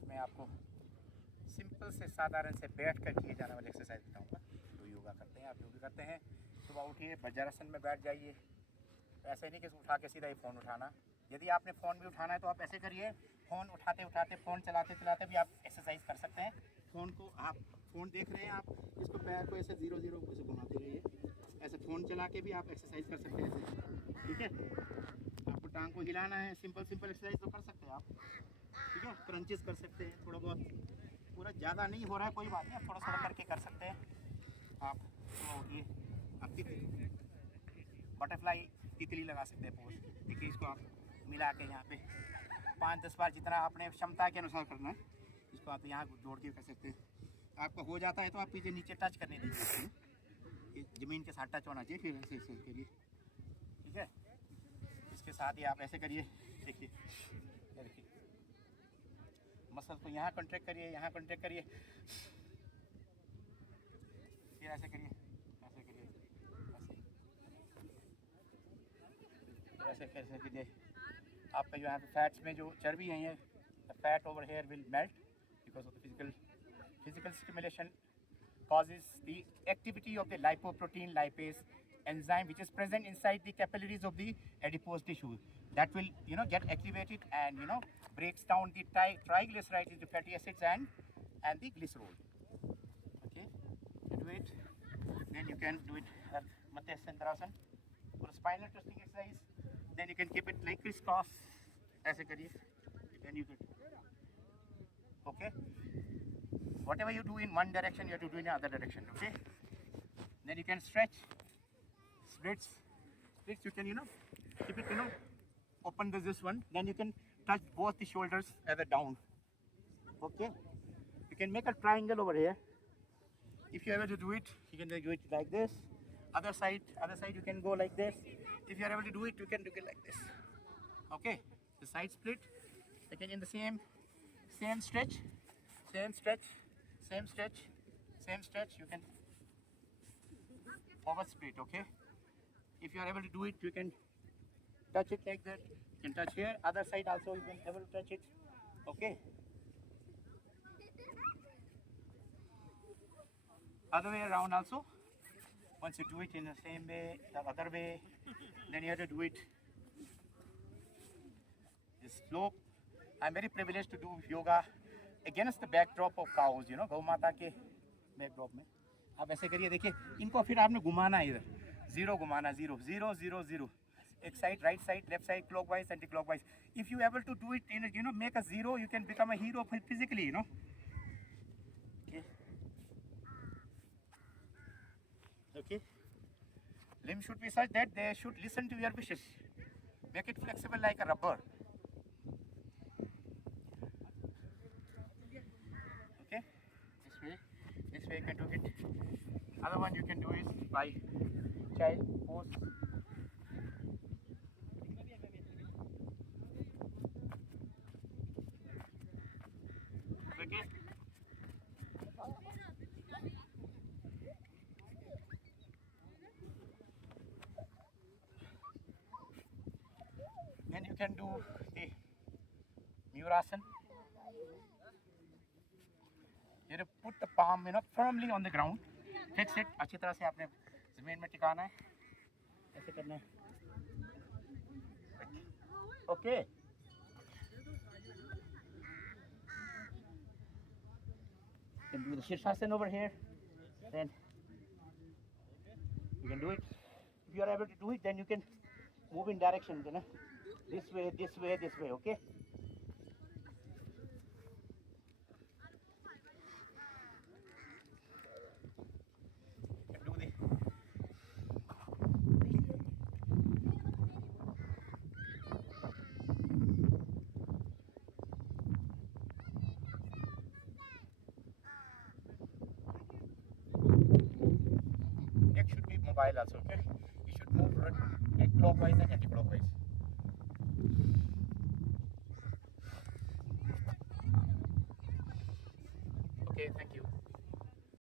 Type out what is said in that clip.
आज मैं आपको सिंपल से साधारण से बैठ कर किए जाने वाले एक्सरसाइज बताऊंगा। जो योगा करते हैं, आप योगा करते हैं, सुबह उठिए, वज्रासन में बैठ जाइए। ऐसे नहीं कि उठा के सीधा ही फ़ोन उठाना। यदि आपने फ़ोन भी उठाना है तो आप ऐसे करिए, फ़ोन उठाते उठाते, फ़ोन चलाते चलाते भी आप एक्सरसाइज कर सकते हैं। फ़ोन को आप फ़ोन देख रहे हैं, आप इसको पैर को ऐसे 0-0 ऐसे घुमाते रहिए। ऐसे फ़ोन चला के भी आप एक्सरसाइज कर सकते हैं ऐसे, ठीक है। आपको टांग को हिलाना है, सिंपल एक्सरसाइज तो कर सकते हैं आप, ठीक है। क्रंचेस कर सकते हैं थोड़ा बहुत, पूरा ज़्यादा नहीं हो रहा है कोई बात नहीं, आप थोड़ा थोड़ा करके कर सकते हैं। आप उठिए, आप बटरफ्लाई तितली लगा सकते हैं पोज, देखिए। इसको आप मिला के यहाँ पे 5-10 बार जितना अपने क्षमता के अनुसार करना है, इसको आप यहाँ दौड़ के कर सकते हैं। आपका हो जाता है तो आप पीछे नीचे टच करने दीजिए, ये ज़मीन के साथ टच होना चाहिए, फिर ऐसे ऐसे करिए, ठीक है। इसके साथ ही आप ऐसे करिए, देखिए, ये देखिए, मसल को यहाँ कॉन्ट्रैक्ट करिए, यहाँ कॉन्ट्रैक्ट करिए, फिर ऐसे करिए, ऐसे करिए, ऐसे कैसे करिए। आपका जो यहाँ पे फैट्स में जो चर्बी है, ये the fat over here will melt because of the physical stimulation causes the activity of the lipoprotein lipase enzyme which is present inside the capillaries of the adipose tissue. That will, get activated and, breaks down the triglycerides into fatty acids and the glycerol. Okay, you do it. Then you can do it at Matsyendrasan for spinal twisting exercise. Then you can keep it like crisscross. ऐसे करिए. Then you could. Okay. Whatever you do in one direction, you have to do in the other direction. Okay. Then you can stretch. Splits. You can, keep it, open this one. Then you can touch both the shoulders at the down. Okay. You can make a triangle over here. If you are able to do it, you can do it like this. Other side you can go like this. If you are able to do it, you can do it like this. Okay, the side split. Again in the same stretch, same stretch. You can forward split. Okay. If you are able to do it, you can touch it like that. You can touch here. Other side also you can able to touch it. Okay. Other way around also. Once you do it in the same way, the other way, then you have to do it this slope. I'm very privileged to do yoga against the backdrop of cows, गौ माता के backdrop में। आप ऐसे करिए, देखिए, इनको फिर आपने घुमाना है, इधर 0 घुमाना, 0 0 0 0, एक side, right side, left side, clockwise, anti-clockwise. If you able to do it in, make a 0, you can become a hero physically, Okay. Okay. Limbs should be such that they should listen to your wishes. Make it flexible like a rubber. Okay. This way you can do it. Other one you can do is by child pose. Okay. Then you can do the Murasan. You have to put the palm, firmly on the ground. Fix it. अच्छी तरह से आपने ज़मीन में टिकाना है. ऐसे करना है. Okay. You can do the Shirshasana over here. Then you can do it. If you are able to do it, then you can move in direction, this way, this way, this way. Okay. You can do the. Neck should be mobile also. Okay. You should move clockwise and anti-clockwise. Okay, thank you.